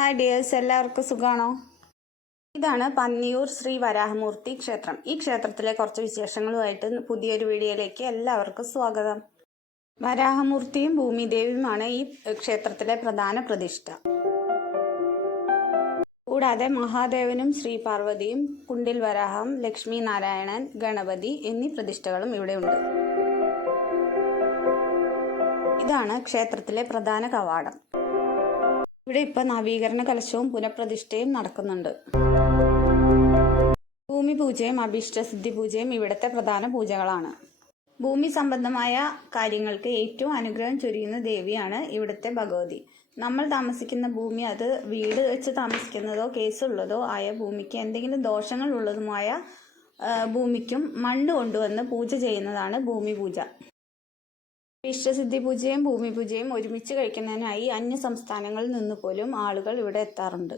Hi dears എല്ലാവർക്കും സുഖമാണോ ഇതാണ് പന്നിയൂർ ശ്രീ വരാഹമൂർത്തി ക്ഷേത്രം. ഈ ക്ഷേത്രത്തിലെ കുറച്ച് വിശേഷങ്ങളുമായിട്ട് പുതിയൊരു വീഡിയോയിലേക്ക് എല്ലാവർക്കും സ്വാഗതം. വരാഹമൂർത്തിയും ഭൂമിദേവിയുമാണ് ഈ ക്ഷേത്രത്തിലെ പ്രധാന പ്രതിഷ്ഠ. കൂടാതെ മഹാദേവനും ശ്രീ പാർവതിയും കുണ്ടിൽ വരാഹം ലക്ഷ്മി നാരായണൻ ഗണപതി എന്നീ പ്രതിഷ്ഠകളും ഇവിടെയുണ്ട് ഇതാണ് ക്ഷേത്രത്തിലെ പ്രധാന കവാടം. ഇവിടെ ഇപ്പൊ നവീകരണ കലശവും പുനഃപ്രതിഷ്ഠയും നടക്കുന്നുണ്ട്. ഭൂമി പൂജയും അഭീഷ്ടസിദ്ധി പൂജയും ഇവിടുത്തെ പ്രധാന പൂജകളാണ്. ഭൂമി സംബന്ധമായ കാര്യങ്ങൾക്ക് ഏറ്റവും അനുഗ്രഹം ചൊരിയുന്ന ദേവിയാണ് ഇവിടുത്തെ ഭഗവതി. നമ്മൾ താമസിക്കുന്ന ഭൂമി അത് വീട് വെച്ച് താമസിക്കുന്നതോ കേസുള്ളതോ ആയ ഭൂമിക്ക് എന്തെങ്കിലും ദോഷങ്ങൾ ഉള്ളതുമായ ഭൂമിക്കും മണ്ണ് കൊണ്ടുവന്ന് പൂജ ചെയ്യുന്നതാണ് ഭൂമി പൂജ. ഇഷ്ടസിദ്ധി പൂജയും ഭൂമി പൂജയും ഒരുമിച്ച് കഴിക്കുന്നതിനായി അന്യ സംസ്ഥാനങ്ങളിൽ നിന്ന് പോലും ആളുകൾ ഇവിടെ എത്താറുണ്ട്.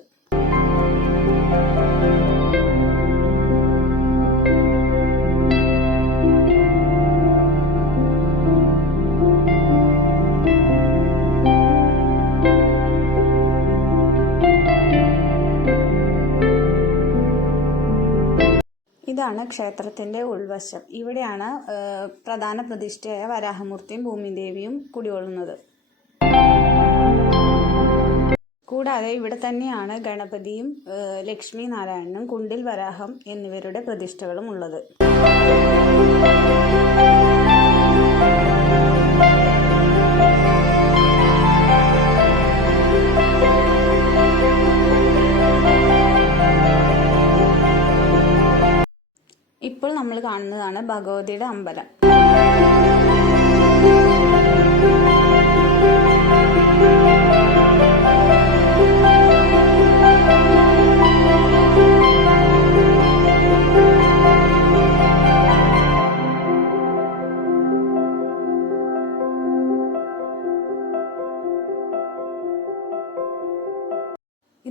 ഇതാണ് ക്ഷേത്രത്തിന്റെ ഉൾവശം. ഇവിടെയാണ് പ്രധാന പ്രതിഷ്ഠയായ വരാഹമൂർത്തിയും ഭൂമിദേവിയും കുടികൊള്ളുന്നത്. കൂടാതെ ഇവിടെ തന്നെയാണ് ഗണപതിയും ലക്ഷ്മി നാരായണനും കുണ്ടിൽ വരാഹം എന്നിവരുടെ പ്രതിഷ്ഠകളും ഉള്ളത്. ഇപ്പോൾ നമ്മൾ കാണുന്നതാണ് ഭഗവതിയുടെ അമ്പലം.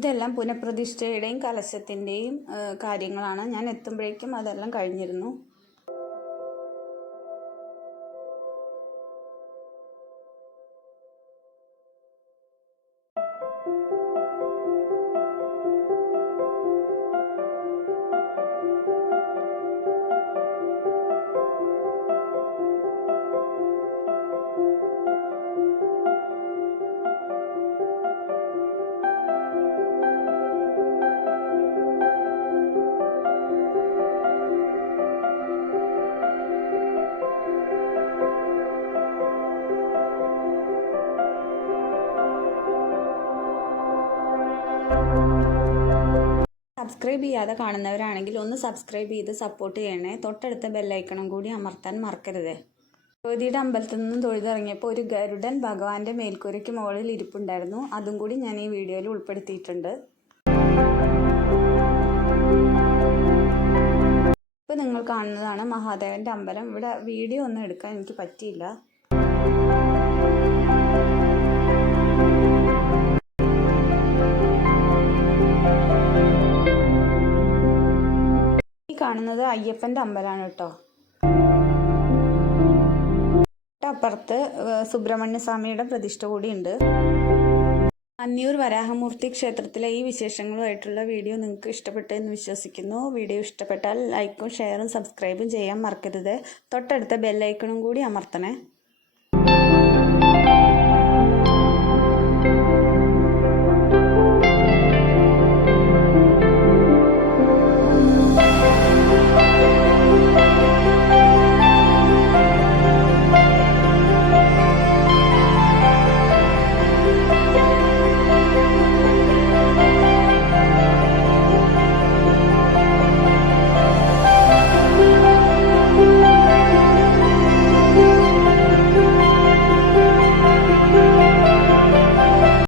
ഇതെല്ലാം പുനഃപ്രതിഷ്ഠയുടെയും കലശത്തിന്റെയും കാര്യങ്ങളാണ്. ഞാൻ എത്തുമ്പോഴേക്കും അതെല്ലാം കഴിഞ്ഞിരുന്നു. സബ്സ്ക്രൈബ് ചെയ്യാതെ കാണുന്നവരാണെങ്കിൽ ഒന്ന് സബ്സ്ക്രൈബ് ചെയ്ത് സപ്പോർട്ട് ചെയ്യണേ. തൊട്ടടുത്ത ബെല്ലൈക്കണം കൂടി അമർത്താൻ മറക്കരുത്. ജ്യോതിയുടെ അമ്പലത്തിൽ നിന്നും തൊഴുതിറങ്ങിയപ്പോൾ ഒരു ഗരുഡൻ ഭഗവാന്റെ മേൽക്കൂരയ്ക്ക് മുകളിൽ ഇരിപ്പുണ്ടായിരുന്നു. അതും കൂടി ഞാൻ ഈ വീഡിയോയിൽ ഉൾപ്പെടുത്തിയിട്ടുണ്ട്. ഇപ്പോൾ നിങ്ങൾ കാണുന്നതാണ് മഹാദേവന്റെ അമ്പലം. ഇവിടെ വീഡിയോ ഒന്നും എടുക്കാൻ എനിക്ക് പറ്റിയില്ല. കാണുന്നത് അയ്യപ്പന്റെ അമ്പലമാണ് കേട്ടോ. അപ്പുറത്ത് സുബ്രഹ്മണ്യ സ്വാമിയുടെ പ്രതിഷ്ഠ കൂടിയുണ്ട്. അന്നിയൂർ വരാഹമൂർത്തി ക്ഷേത്രത്തിലെ ഈ വിശേഷങ്ങളുമായിട്ടുള്ള വീഡിയോ നിങ്ങൾക്ക് ഇഷ്ടപ്പെട്ടു എന്ന് വിശ്വസിക്കുന്നു. വീഡിയോ ഇഷ്ടപ്പെട്ടാൽ ലൈക്കും ഷെയറും സബ്സ്ക്രൈബും ചെയ്യാൻ മറക്കരുത്. തൊട്ടടുത്ത ബെല്ലൈക്കണും കൂടി അമർത്തണേ.